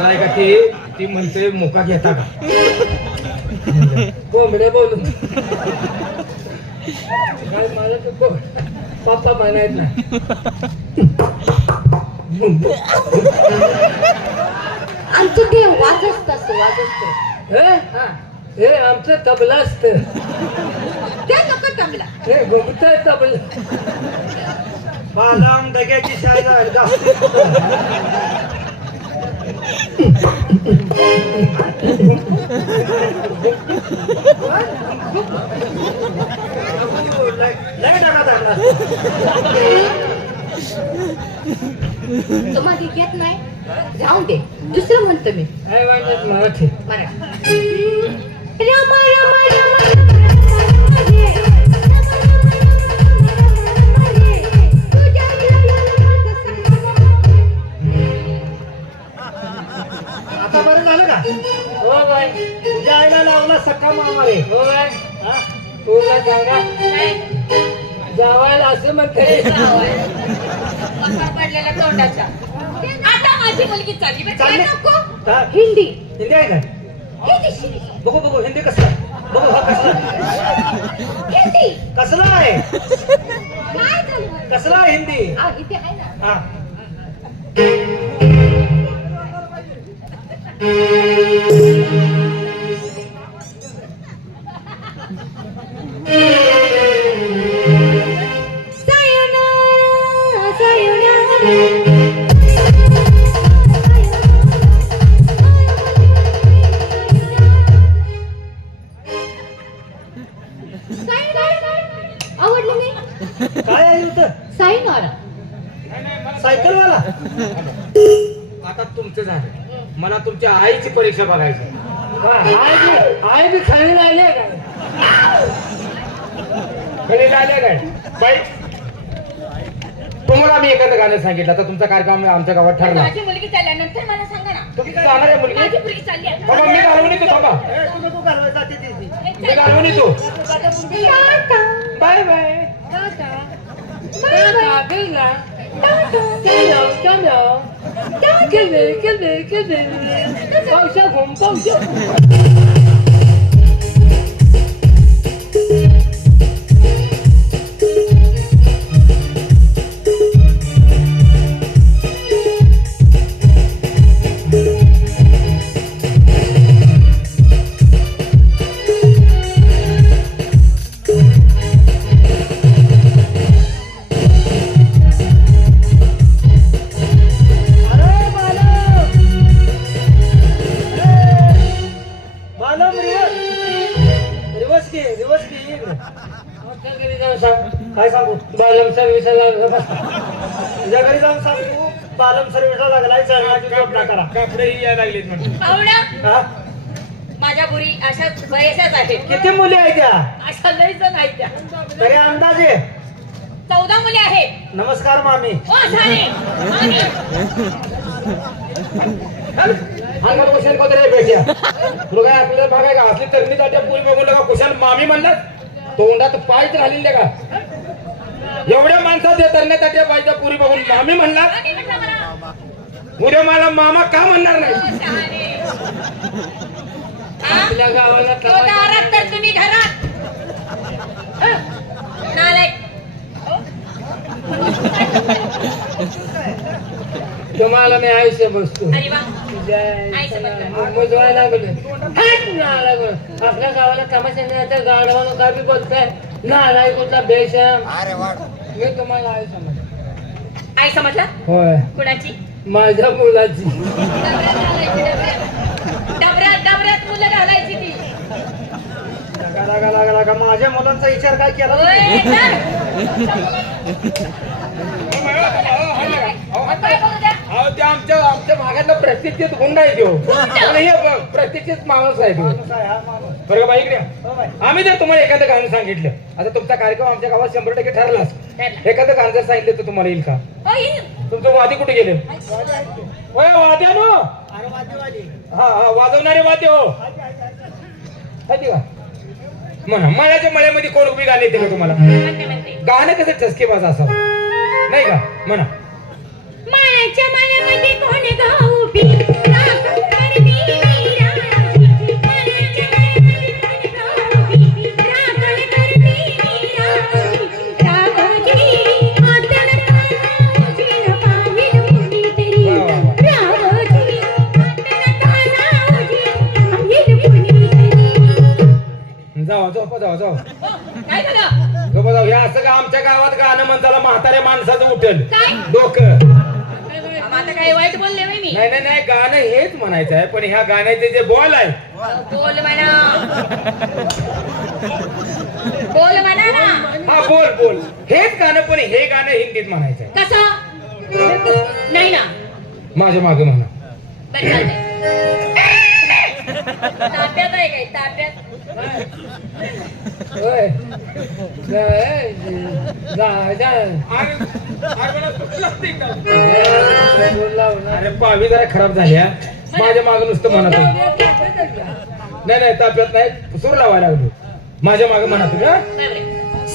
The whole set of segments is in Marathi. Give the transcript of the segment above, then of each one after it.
आलाय का ती? ती म्हणते मुका घेता का? कोंबडे बोलून काय मला तर पप्पा म्हणायत ना आमचं ते वाजत असतं वाजत हे? हा, हे आमचं तबला असत. ते नको तबला. हे घुमत तबला. बालाम दग्याची शाळा जास्त तुम्हाला घेत नाही. जाऊन दे. दुसरं म्हणतो मी. मराठी. लावला सक्का मामा रे हो बाय. हा? तुला जावायला असं म्हणते कसा पडलेला तोंडाचा आता माझी मुलगी चालली बरं, काय चालली? नको? हा? हिंदी. हिंदी आहे काय हिंदी शिरी. बघू बघू हिंदी कसला? बघू हा कसला? हिंदी. कसला आहे? काय झालं? कसला आहे हिंदी? आ, इथे आहे ना. हा. आईची परीक्षा बघायची. आई बी खरी राहिले काय? खरी राहिले काय? बाई तुम्हाला मी एखादं गाणं सांगितलं आता तुमचा कार्यक्रम आमच्या गावात ठरला. माझी मुलगी चालल्यानंतर मला सांगा ना. तुम्ही काय जाणार आहे मुलगी? माझी मुलगी चालली आहे. बाबा मी घालवून येतो थांबा. मी घालवून येतो. Tata. Bye bye. Tata, Bela. Tata. केले केले केले पावसा घुम पावसा अरे तुझ्या घरी जाऊन सांगू बालम सर्व्हिसला लागलाय चरणाची जोडणा करा. कपडेही यायला लागलेत म्हणजे पाहुणा हा? माझ्या बुरी अशा बरेचशाच आहेत. किती मुली आहेत त्या? अशा लई जण आहेत त्या. तरी अंदाजे? चौदा मुली आहेत. नमस्कार मामी. ओ झाले आणि हा का कुशाल कोदरे भेट्या. तुला काय आपल्याला बघाय का? असली तरणी जात्या पुरी बघून का कुशाल मामी म्हणलात तोंडात पायच राहिलेले का? माणसात ते तरण्या ताट्या पायच्या पुरी बघून मामी म्हणलात आणि म्हटलं मला, उद्या मला मामा का म्हणणार नाही. हा? आपल्या गावाला तो दारात तर तुम्ही घरात हं? नालायक. तुम्हाला मी आयुष्य बसतो अरे वा. मुजवायला लागले आपल्या गावाला तमाशा नाही आता गाड म्हणून काय बी बोलताय नालाय कुठला बेशम तुम्हाला आई समज आई समजला? होय. कुणाची? माझ्या मुलाची. डबऱ्यात डबऱ्यात मुलं घालायची ती. लागा लागा लागा लागा माझ्या मुलांचा विचार काय केला ओय, चल. काय बोलू द्या? अहो ते आमच्या आमच्या भागातला प्रतिष्ठित गुंड आहे तो. आणि हे ब- प्रतिष्ठित माणूस आहे तो. बरं का बाई इकडे या. आम्ही जर तुम्हाला एखादं गाणं सांगितलं आता तुमचा कार्यक्रम आमच्या गावात शंभर टक्के ठरलाच ठरला. एखादं गाणं जर सांगितलं तर तुम्हाला येईल का? हो, येईल. तुमचं वादी कुठे गेले? होय वाद्यानो हा हा वाजवणारे वाद्य हो. माहिती का म्हणा मळ्याच्या मळ्यामध्ये कोण उभी गाणे येते का तुम्हाला. गाणं कसं ठसकेबाज असावं? नाही का? म्हणा. माळ्याच्या माळ्यामध्ये कोण गाऊ काय? डोकं. आता काही वाईट बोलले मी. नाही नाही नाही गाणं हेच म्हणायचं आहे पण ह्या गाण्याचे जे बॉल आहे बोल म्हणा. बोल म्हणा ना. हा बोल बोल. हेच गाणं पण हे गाणं हिंदीत म्हणायचं आहे. कसं? नाही ना. माझ्या मागे म्हणा. बरं चालतंय. ताप्यात आहे काय? ताप्यात होय. अरे पावी जरा खराब झाल्या माझ्या मागे नुसतं म्हणत. नाही नाही ताप्यात नाही. सूर लावायला लागलो. माझ्या मागे म्हणा तुम्ही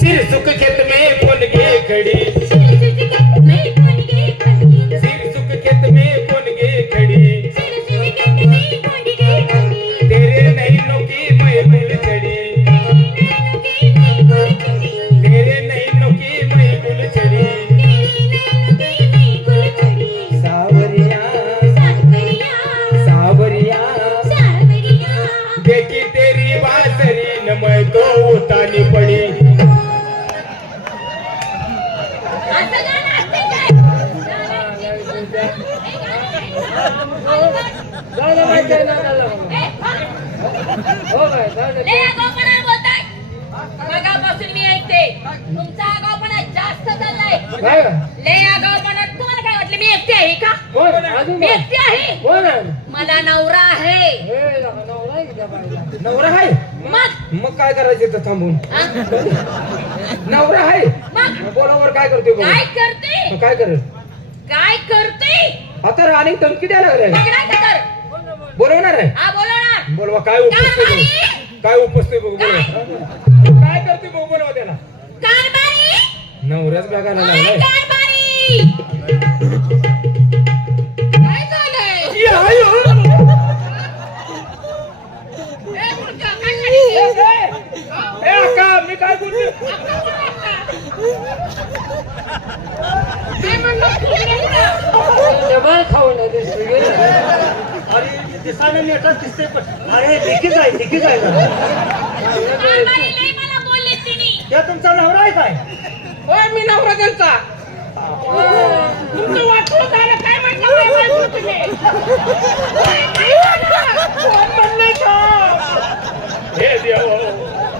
सिर सुख खेत में कोण घे खडी. सिर सुख खेत में तेरी बासरी तो उतानी पड़ी. मगापासून मी ऐकते तुमचा आगाऊपणा जास्त चाललाय काय? लय आगाऊपणा. तुम्हाला काय वाटलं? मी एकटी आहे का? मी एकटी आहे. मला नवरा आहे. नवरा आहे मग? काय करायचं तर थांबून? नवरा आहे बोलावर काय काय करते? मग काय करेल? काय करते? आता राणी धमकी द्यायला तर बोलवणार आहे? बोलवा काय कारभारी! काय उपसतोय बघ बोलवा. काय? करतोय बघ बोलवा त्याला. नवऱ्याच बघायला लागलाय. लिखीच आहे त्या तुमचा नवरा आहे काय? होय मी नवरा त्यांचा. तुमचं वाटलं झालं काय म्हटलं काय माहिती तुम्ही? कोण म्हणलंय का? हे देव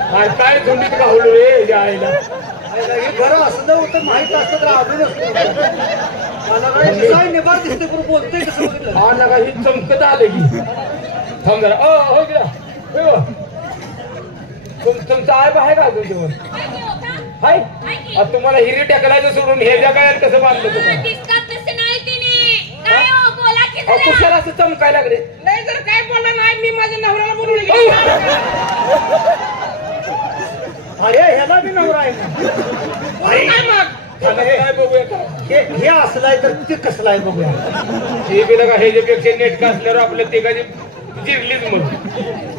काय रे या आईला हे खरं असं जर होतं माहीत असतं तर काय निभार दिसते पण बोलतोय कसं बघितलं. हा नका ही चमकत आलं. की थांब जरा. अ हो गेला तुमचा आय आहे का अजून जेवण? हाय तुम्हाला हिरे टाकलायचं सोडून हे जगायला कसं बांधलं हो की जरा. कुशाला असं चमकायला लागले नाही जर काय बोललं नाही मी माझ्या नवऱ्याला बोलून. अरे ह्याला बी नवरा आहे का हे हे असलाय तर ते कसलाय बघूया हे बी नका ह्याच्यापेक्षा नेट असल्यावर आपल्या तिघाची जिरलीच मग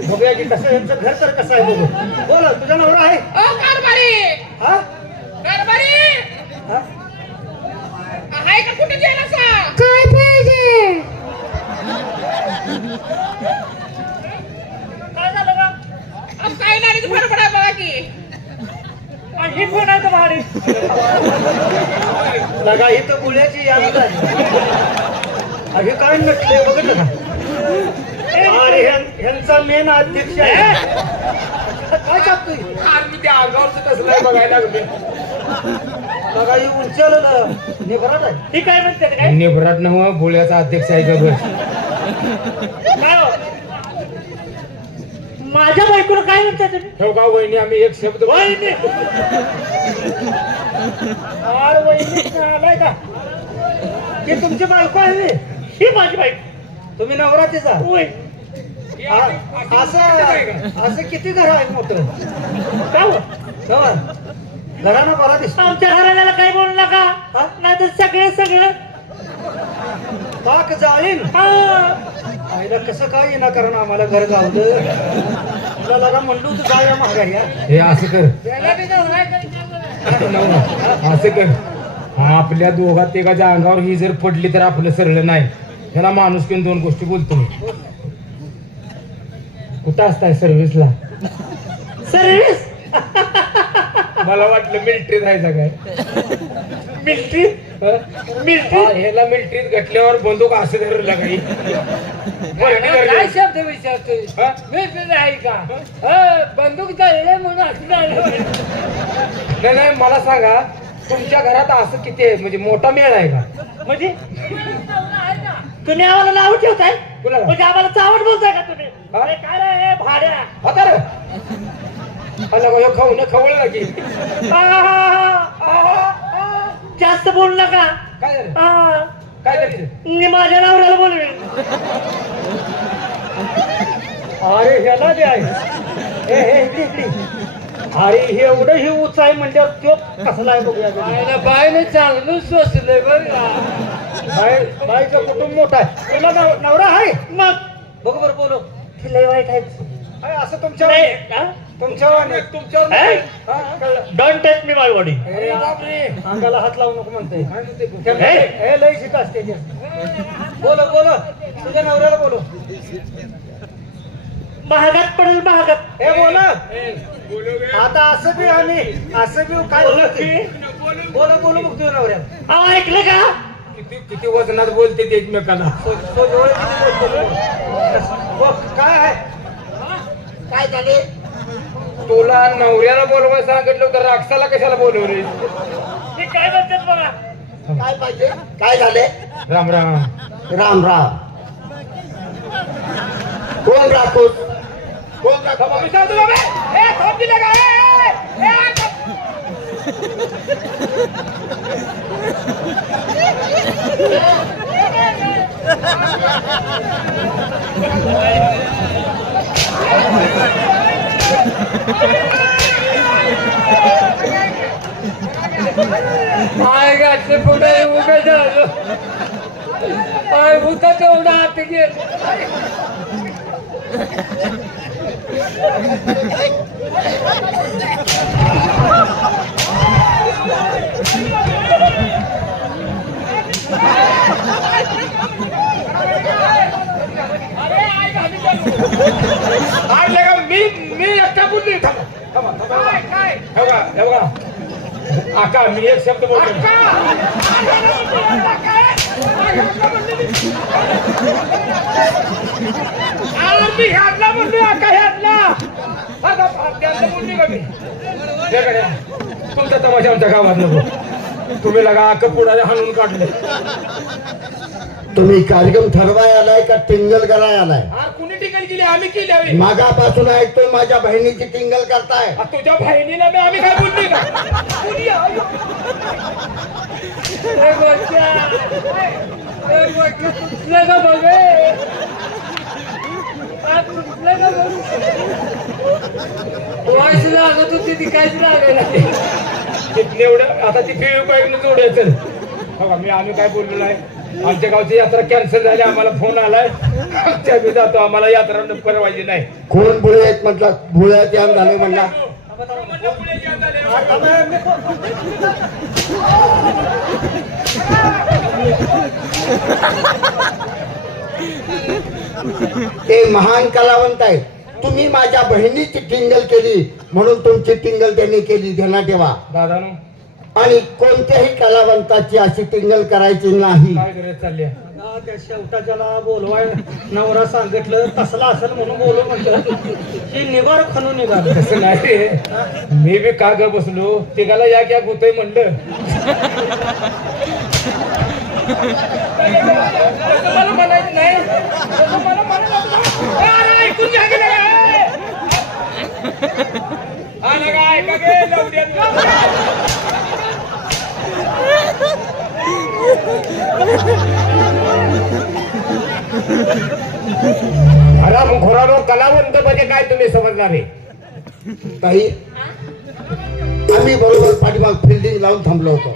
बघूया की कसं यांचं घर तर कसं आहे बघू. बोला तुझा नवरा आहे? ओ कारभारी! हा? कारभारी! हा? आहे का कुठे गेला सा काय पाहिजे? काय झालं का अब काय नाही बरोबर आहे बघा की. आणि ही कोण आहे का भारी लगा ही तर बुल्याची याद आहे काय नटले बघितलं का? ह्यांचा मेन अध्यक्ष आहे. काय चापतोय आज मी त्या आगावचं कसं नाही बघायला लागले. ही निभरात आहे. ही काय म्हणते काय निभराट नव भोळ्याचा अध्यक्ष आहे का बस काय हो? माझ्या बायकोला काय म्हणता तुम्ही? हो का वहिनी आम्ही एक शब्द वहिनी! अरे वहिनी आलाय का? ही तुमची बायको आहे? ही माझी बायको. तुम्ही नवरात्रीचा? होय. असं असं किती घर आहेत मोठं. घरानं बरा दिसतो. आमच्या घराला काही बोलू नका. नाही तर सगळे सगळं. पाक जाळीन. आईला कसं काय येणार कारण आम्हाला घर गावलं तुला लगा म्हणलो तू जाऊया महागाई हा. हे असं कर. असं कर. आपल्या दोघात एकाच्या अंगावर ही जर पडली तर आपलं सरळ नाही. ह्याला माणूस किंवा दोन गोष्टी बोलतो मी. कुठं असताय सर्व्हिसला सर्विस मला वाटलं मिलिटरीत जायचं काय? मिल्ट्री मिलिटरी ह्याला मिलिटरीत घटल्यावर बंदूक असं धरला काही. काय शब्द विचारतोय? आहे का? बंदूक चालले म्हणून असं नाही नाही मला सांगा तुमच्या घरात असं किती आहे? म्हणजे मोठा मेळ आहे का? म्हणजे? तुम्ही आम्हाला नाव ठेवताय? म्हणजे आम्हाला चावट बोलताय का तुम्ही? अरे काय रे हे भाड्या? आता रे. ह्यो खाऊ न खवळ की. जास्त बोलू नका. काय झालं? आ, काय करायचं मी माझ्या नवऱ्याला बोलवेन. अरे ह्याला द्या हे हे इकडे इकडे. अरे हे एवढं ही उच आहे म्हणल्यावर तो कसला आहे बघूया. बायला बायने चांगलं सोचलंय बरं का? बाय बाईचं कुटुंब मोठं आहे. तुला नव- नवरा आहे? मग? बघ बरं बोलो ते लय वाईट आहे अरे, असं तुमच्या तुमच्या तुमच्या don't touch me my body अंगाला हात लावू नको म्हणते हे लय शिक असते ते. बोलो बोलो. तुझ्या नवऱ्याला बोलो. महागात पडेल महागात. हे बोला. आता असं बी आम्ही असं बी काय बोलो बोलो मग तुझ्या नवऱ्याला. ऐकलं का? किती किती वजनात बोलते ते एकमेकाला. तो- तो डोळे किती बोलतो? रे? काय काय झाले तुला नवऱ्याला बोलवायला सांगितलं होतं राक्षाला कशाला बोलवले मी काय म्हणतात बघा काय पाहिजे काय झाले राम राम राम राम कोण राखोस कोण राखा मी सांगतो बाबा ए, थांब दिलं का? ए, ए, ए, थांब. पाय घातले पुढे उभे झालो. पाय होता तेवढा आत गेल. मी मी एकटा बोलली हे हे आका मी एक शब्द बोलतो मी ह्यातला म्हणलो आका ह्यातला आता बोलली का मी हे तुमचा तमाशा आमच्या गावात नको तुम्ही लगा पुढाले हाणून काढले. तुम्ही कार्यक्रम ठरवाय आलाय का टिंगल कराय आलाय? हा कुणी टिकल केली? आम्ही केली हवी मागापासून ऐकतोय माझ्या बहिणीची टिंगल करताय. आ, तुझ्या बहिणीला मी आम्ही काय बोलली का? कुणी आहे? ए ए बघे? लागत होती ती काहीच तिथले एवढं आता ती फी पाहिजे जोडायचं. बघा मी आम्ही काय बोललेलो आहे? आमच्या गावची यात्रा कॅन्सल झाली आम्हाला फोन आलाय. बी जातो आम्हाला यात्रा परवायची नाही. कोण बुळे आहेत म्हटलं? भुळ्यात याम झाले म्हणला. ते महान कलावंत आहेत. तुम्ही माझ्या बहिणीची टिंगल केली म्हणून तुमची टिंगल त्यांनी केली ध्यानात ठेवा. दादानो. आणि कोणत्याही कलावंताची अशी टिंगल करायची नाही. काय करत चालली आहे? हा, त्या शेवटाच्याला बोलवाय नवरा सांगितलं तसला असेल म्हणून बोलू म्हटलं. ही निभार खणून निघाल. तसं नाही. मी बी का ग बसलो तिघाला या क्या होतोय म्हणलं. मला म्हणायचं नाही तसं मला म्हणायचं नाही. अरे, ऐकून घ्या की नाही? आलं का? ऐका की? जाऊ द्या. अरे घोरानो कलावंत म्हणजे काय तुम्ही समजणार आहे काही आम्ही बरोबर पाठीमाग फिल्डिंग लावून थांबलो होतो